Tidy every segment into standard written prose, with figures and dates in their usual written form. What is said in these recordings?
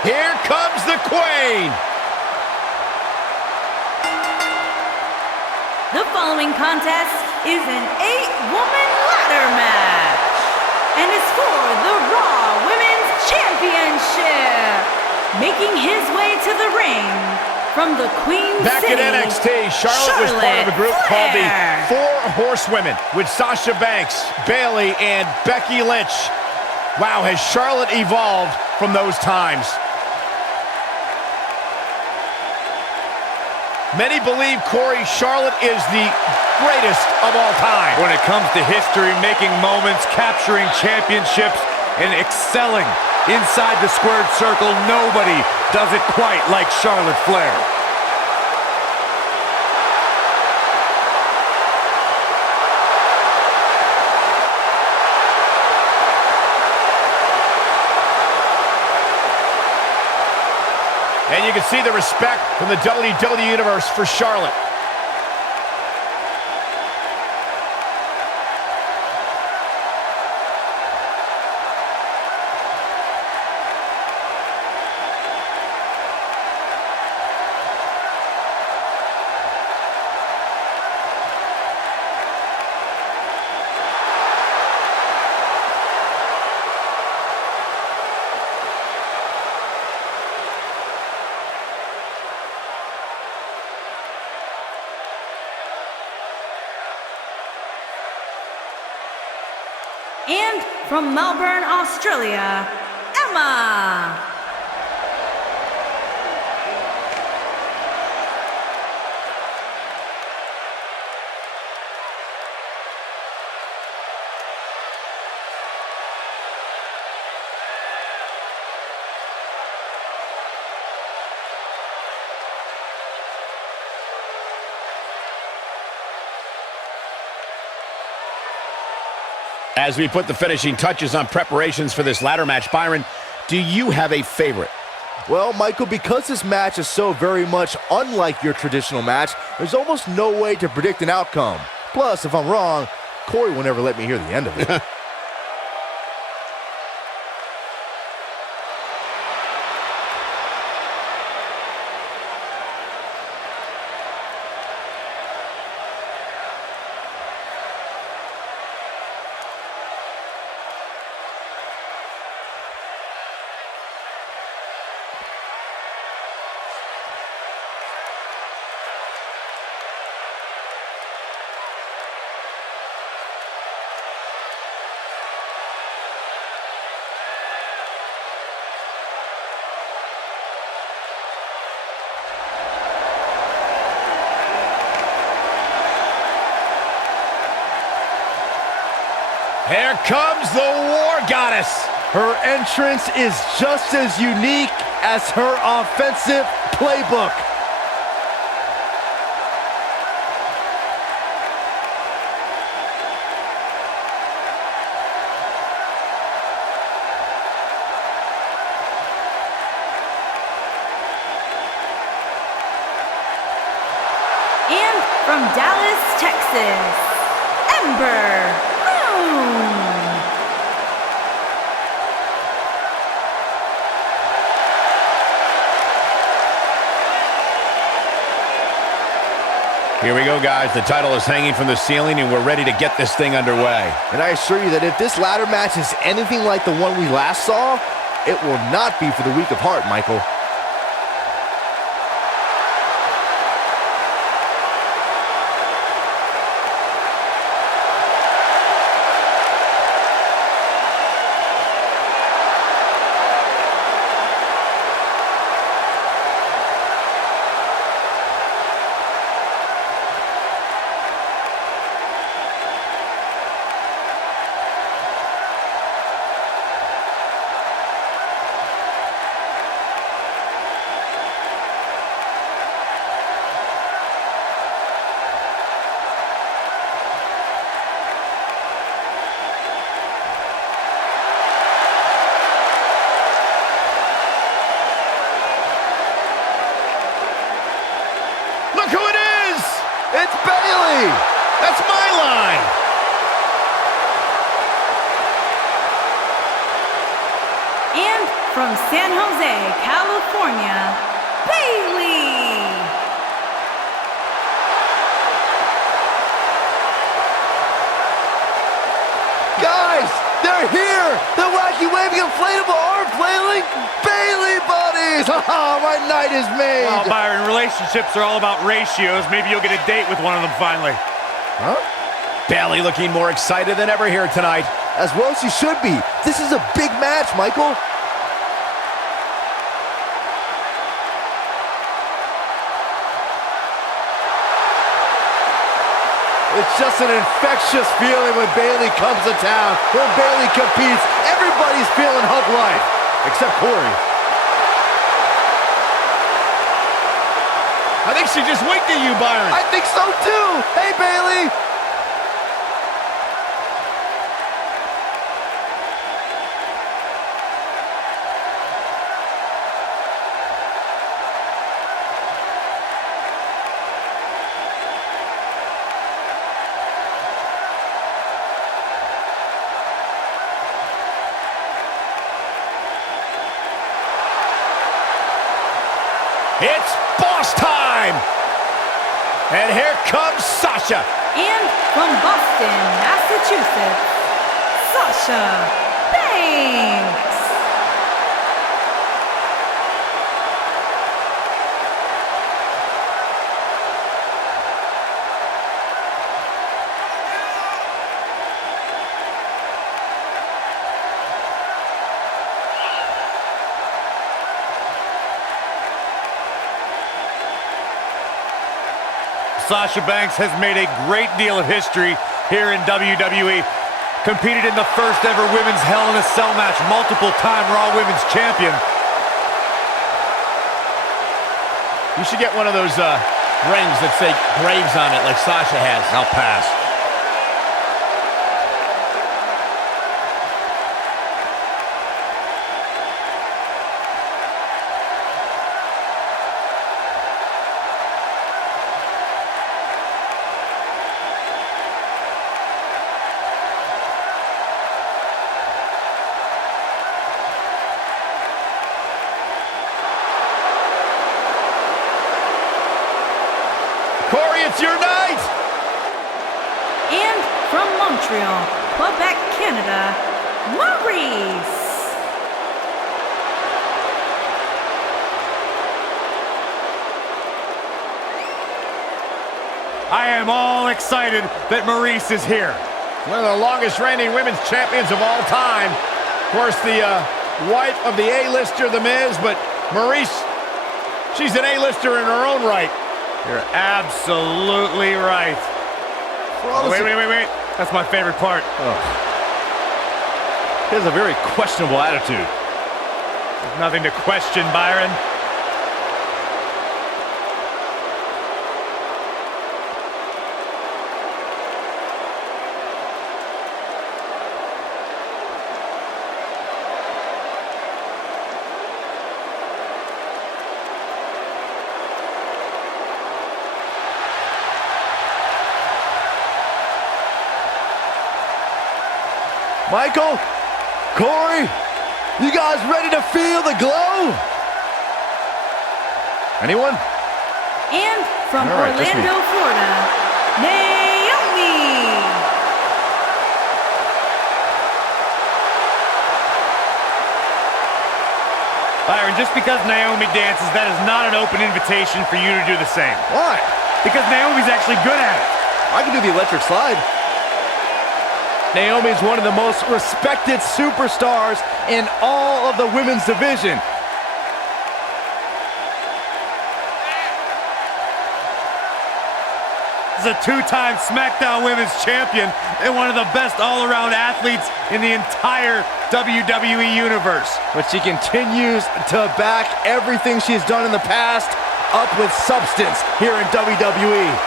Here comes the Queen. The following contest is an 8-woman ladder match and is for the Raw Women's Championship. Making his way to the ring from the Queen Back City, in NXT, Charlotte was part of a group called the Four Horsewomen with Sasha Banks, Bayley, and Becky Lynch. Wow, has Charlotte evolved from those times? Many believe, Corey, Charlotte is the greatest of all time. When it comes to history, making moments, capturing championships, and excelling inside the squared circle, nobody does it quite like Charlotte Flair. And you can see the respect from the WWE Universe for Charlotte. and from Melbourne, Australia, Emma. As we put the finishing touches on preparations for this ladder match, Byron, do you have a favorite? Well, Michael, because this match is so very much unlike your traditional match, there's almost no way to predict an outcome. Plus, if I'm wrong, Corey will never let me hear the end of it. Here comes the War Goddess. Her entrance is just as unique as her offensive playbook. And from Dallas, Texas, Ember. Here we go, guys. The title is hanging from the ceiling, and we're ready to get this thing underway. And I assure you that if this ladder match is anything like the one we last saw, it will not be for the weak of heart, Michael. from San Jose, California, Bayley. Guys, they're here! The wacky waving inflatable arm flailing Bayley buddies! Haha, my night is made! Well, Byron, relationships are all about ratios. Maybe you'll get a date with one of them finally. Huh? Bayley looking more excited than ever here tonight. As well as she should be. This is a big match, Michael. It's just an infectious feeling when Bayley comes to town. When Bayley competes, everybody's feeling hug life. Except Corey. I think she just winked at you, Byron. I think so too! Hey, Bayley! It's boss time! And here comes Sasha. And from Boston, Massachusetts, Sasha Banks. Sasha Banks has made a great deal of history here in WWE. Competed in the first ever women's Hell in a Cell match, multiple-time Raw Women's Champion. You should get one of those rings that say Graves on it like Sasha has. I'll pass. Corey, it's your night! And from Montreal, Quebec, Canada, Maurice. I am all excited that Maurice is here. One of the longest reigning women's champions of all time. Of course, the wife of the A-lister, The Miz, but Maurice, she's an A-lister in her own right. You're absolutely right. Oh, wait. That's my favorite part. He has a very questionable attitude. There's nothing to question, Byron. Michael, Corey, you guys ready to feel the glow? Anyone? And from All right, Orlando, Florida, Naomi. Byron, just because Naomi dances, that is not an open invitation for you to do the same. Why? Because Naomi's actually good at it. I can do the electric slide. Naomi is one of the most respected superstars in all of the women's division. She's a two-time SmackDown Women's Champion and one of the best all-around athletes in the entire WWE Universe. But she continues to back everything she's done in the past up with substance here in WWE.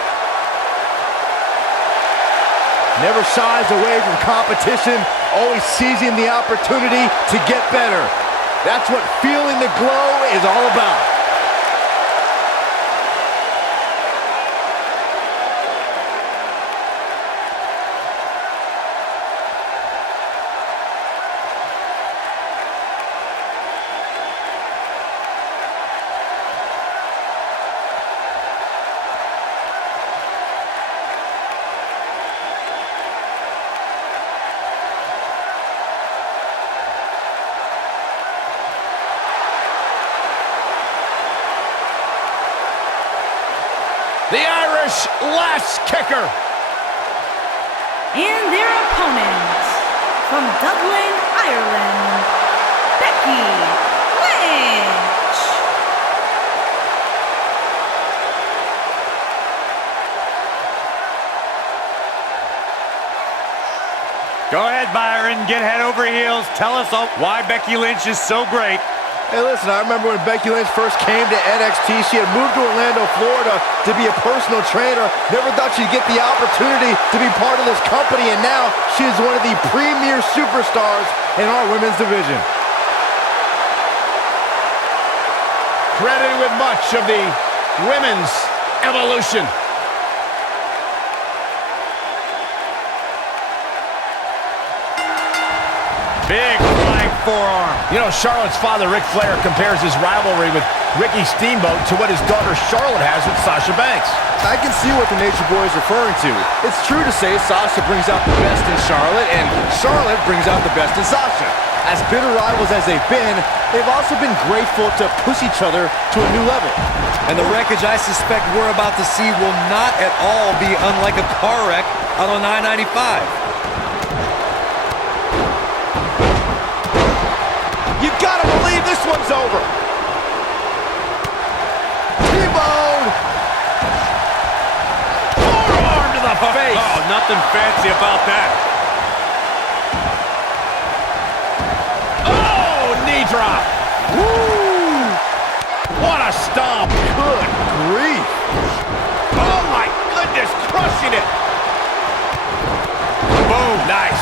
Never shies away from competition, always seizing the opportunity to get better. That's what feeling the glow is all about. last kicker. And their opponent, from Dublin, Ireland, Becky Lynch. Go ahead, Byron. Get head over heels. Tell us all why Becky Lynch is so great. Hey, listen, I remember when Becky Lynch first came to NXT, she had moved to Orlando, Florida to be a personal trainer. Never thought she'd get the opportunity to be part of this company, and now she is one of the premier superstars in our women's division. Credited with much of the women's evolution. Big flying forearm. You know, Charlotte's father, Ric Flair, compares his rivalry with Ricky Steamboat to what his daughter Charlotte has with Sasha Banks. I can see what the Nature Boy is referring to. It's true to say Sasha brings out the best in Charlotte, and Charlotte brings out the best in Sasha. As bitter rivals as they've been, they've also been grateful to push each other to a new level. And the wreckage I suspect we're about to see will not at all be unlike a car wreck on I-95. You gotta believe this one's over. T-bone. Forearm to the face. Oh, nothing fancy about that. Oh, knee drop. Woo! What a stomp. Good grief. Oh my goodness, crushing it. Boom, nice.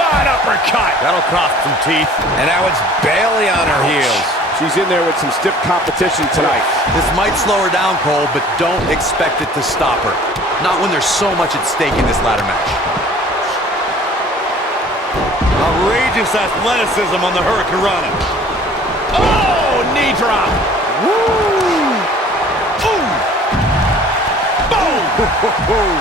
Spot uppercut. That'll cost some teeth. And now it's Bayley on her heels. She's in there with some stiff competition tonight. This might slow her down, Cole, but don't expect it to stop her. Not when there's so much at stake in this ladder match. Outrageous athleticism on the Hurricanrana. Oh, knee drop. Woo! Ooh! Boom!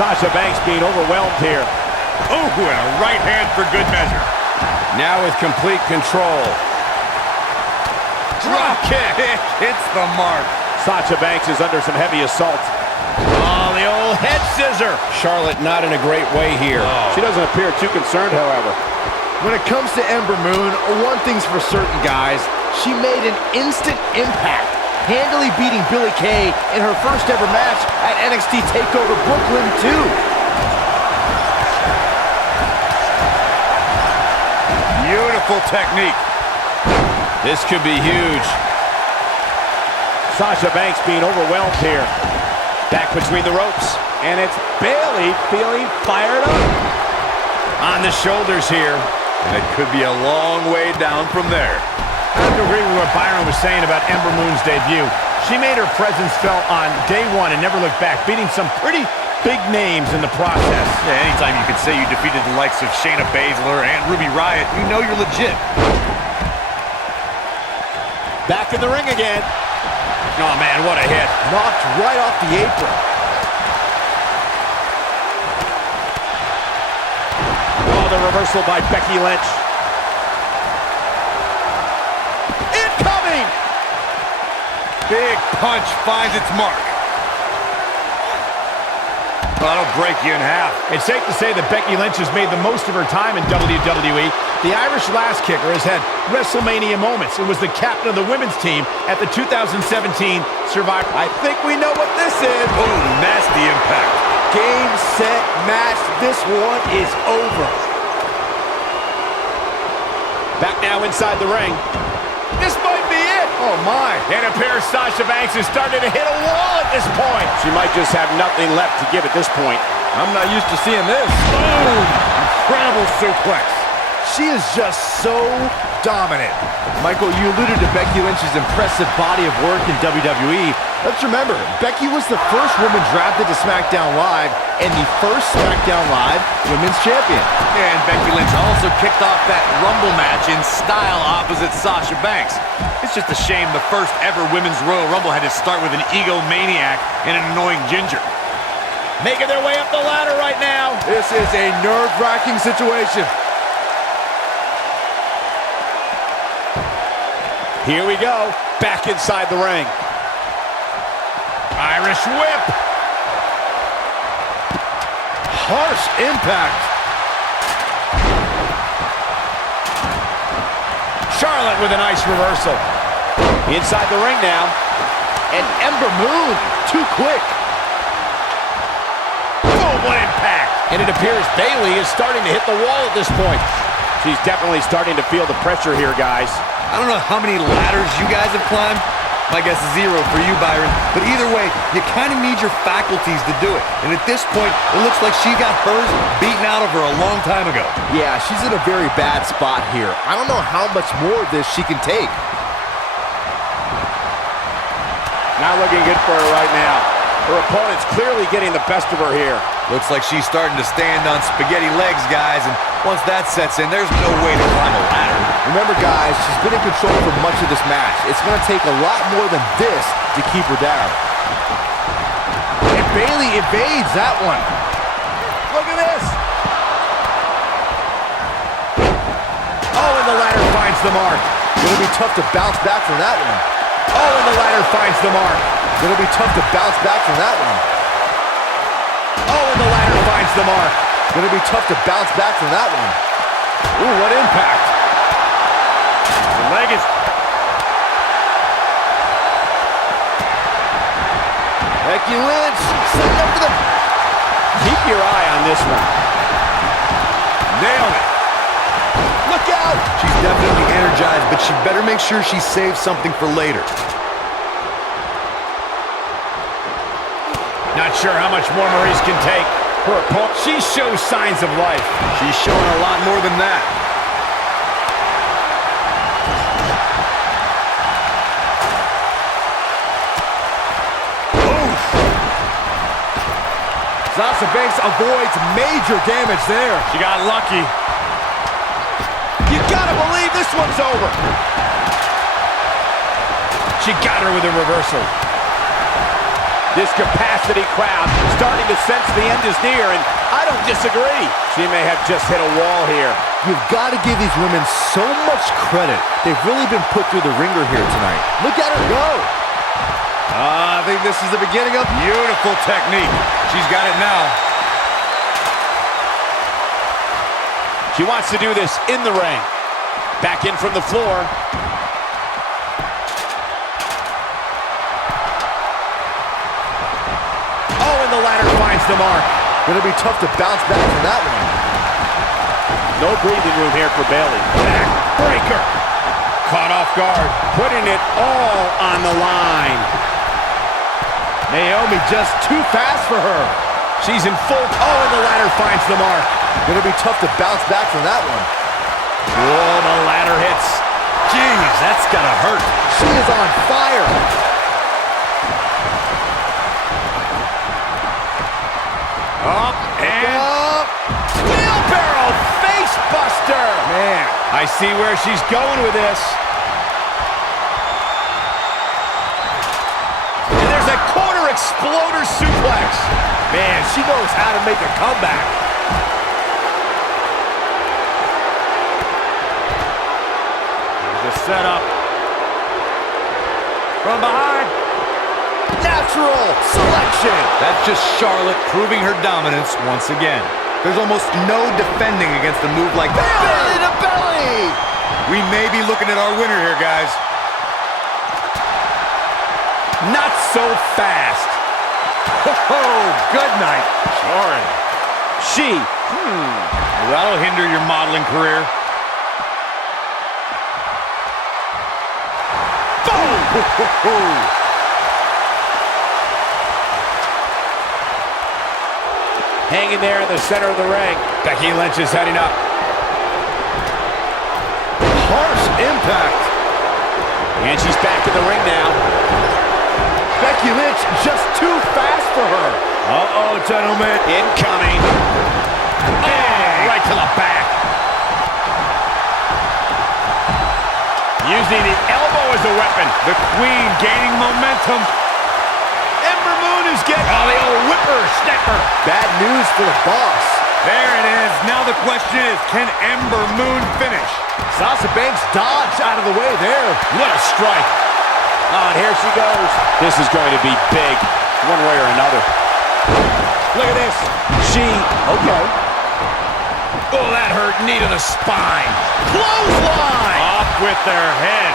Sasha Banks being overwhelmed here. Oh, and a right hand for good measure. Now with complete control. Drop kick. Hits the mark. Sasha Banks is under some heavy assault. Oh, the old head scissor. Charlotte not in a great way here. Oh. She doesn't appear too concerned, however. When it comes to Ember Moon, one thing's for certain, guys. She made an instant impact, handily beating Billie Kay in her first ever match at NXT TakeOver Brooklyn 2. Beautiful technique. This could be huge. Sasha Banks being overwhelmed here. Back between the ropes. And it's Bayley feeling fired up. On the shoulders here. And it could be a long way down from there. I have to agree with what Byron was saying about Ember Moon's debut. She made her presence felt on day one and never looked back, beating some pretty big names in the process. Yeah, anytime you can say you defeated the likes of Shayna Baszler and Ruby Riott, you know you're legit. Back in the ring again. Oh, man, what a hit. Knocked right off the apron. Oh, the reversal by Becky Lynch. Incoming! Big punch finds its mark. That'll break you in half. It's safe to say that Becky Lynch has made the most of her time in WWE. The Irish last kicker has had WrestleMania moments. It was the captain of the women's team at the 2017 Survivor. I think we know what this is. Oh, nasty impact. Game, set, match. This one is over. Back now inside the ring. This might be it. Oh, my. It appears Sasha Banks is starting to hit a wall at this point. She might just have nothing left to give at this point. I'm not used to seeing this. Boom! Incredible suplex. She is just so dominant. Michael, you alluded to Becky Lynch's impressive body of work in WWE. Let's remember, Becky was the first woman drafted to SmackDown Live and the first SmackDown Live Women's Champion. And Becky Lynch also kicked off that Rumble match in style opposite Sasha Banks. It's just a shame the first ever Women's Royal Rumble had to start with an egomaniac and an annoying ginger. Making their way up the ladder right now. This is a nerve-wracking situation. Here we go. Back inside the ring. Irish whip. Harsh impact. Charlotte with a nice reversal. Inside the ring now. And Ember Moon, too quick. Boom, what impact. And it appears Bayley is starting to hit the wall at this point. She's definitely starting to feel the pressure here, guys. I don't know how many ladders you guys have climbed. My guess is 0 for you, Byron. But either way, you kind of need your faculties to do it. And at this point, it looks like she got hers beaten out of her a long time ago. Yeah, she's in a very bad spot here. I don't know how much more of this she can take. Not looking good for her right now. Her opponent's clearly getting the best of her here. Looks like she's starting to stand on spaghetti legs, guys. And once that sets in, there's no way to climb a ladder. Remember, guys, she's been in control for much of this match. It's going to take a lot more than this to keep her down. And Bayley evades that one. Look at this. Oh, and the ladder finds the mark. It'll be tough to bounce back from that one. Oh, and the ladder finds the mark. It'll be tough to bounce back from that one. Oh, and the ladder finds the mark. It'll be tough to bounce back from that one. Ooh, what impact. The leg is... Becky Lynch, setting up for the... Keep your eye on this one. Nailed it. Look out! She's definitely energized, but she better make sure she saves something for later. Not sure how much more Maurice can take. Her opponent, she shows signs of life. She's showing a lot more than that. Sasha Banks avoids major damage there. She got lucky. You gotta believe this one's over. She got her with a reversal. This capacity crowd starting to sense the end is near, and I don't disagree. She may have just hit a wall here. You've got to give these women so much credit. They've really been put through the ringer here tonight. Look at her go. I think this is the beginning of beautiful technique. She's got it now. She wants to do this in the ring. Back in from the floor. Oh, and the ladder finds the mark. Gonna be tough to bounce back from that one. No breathing room here for Bayley. Backbreaker. Caught off guard. Putting it all on the line. Naomi just too fast for her. She's in full... Oh, and the ladder finds the mark. Gonna be tough to bounce back from that one. Whoa, the ladder hits. Jeez, that's gotta hurt. She is on fire. Up and... Wheelbarrow face buster. Man, I see where she's going with this. And there's a quarter exploder suplex. Man, she knows how to make a comeback. Here's a setup. From behind. Natural selection. That's just Charlotte proving her dominance once again. There's almost no defending against a move like that. Belly to belly. We may be looking at our winner here, guys. Not so fast. Oh, good night. Jarring. That'll hinder your modeling career. Boom! Hanging there in the center of the ring. Becky Lynch is heading up. Harsh impact. And she's back in the ring now. Becky Lynch just too fast for her. Uh-oh, gentlemen. Incoming. Oh, right to the back. Using the elbow as a weapon. The Queen gaining momentum. Ember Moon is getting... Oh, the old whipper snapper. Bad news for the boss. There it is. Now the question is, can Ember Moon finish? Sasha Banks dodged out of the way there. What a strike. Oh, and here she goes. This is going to be big, one way or another. Look at this. Okay. Oh, that hurt. Knee to the spine. Clothesline. Off with their head.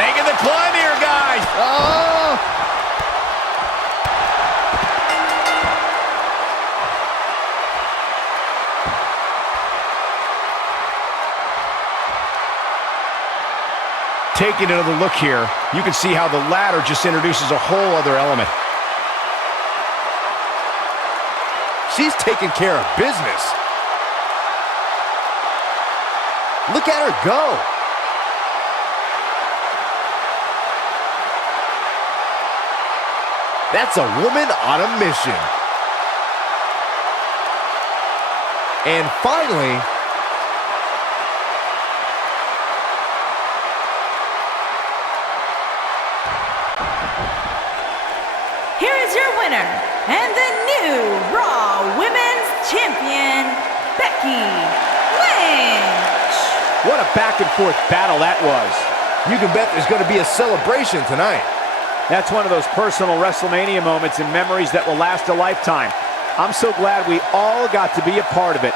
Making the climb here, guys. Oh! Taking another look here, you can see how the ladder just introduces a whole other element. She's taking care of business. Look at her go. That's a woman on a mission. And finally, Here is your winner, and the new Raw Women's Champion, Becky Lynch. What a back-and-forth battle that was. you can bet there's going to be a celebration tonight. That's one of those personal WrestleMania moments and memories that will last a lifetime. I'm so glad we all got to be a part of it.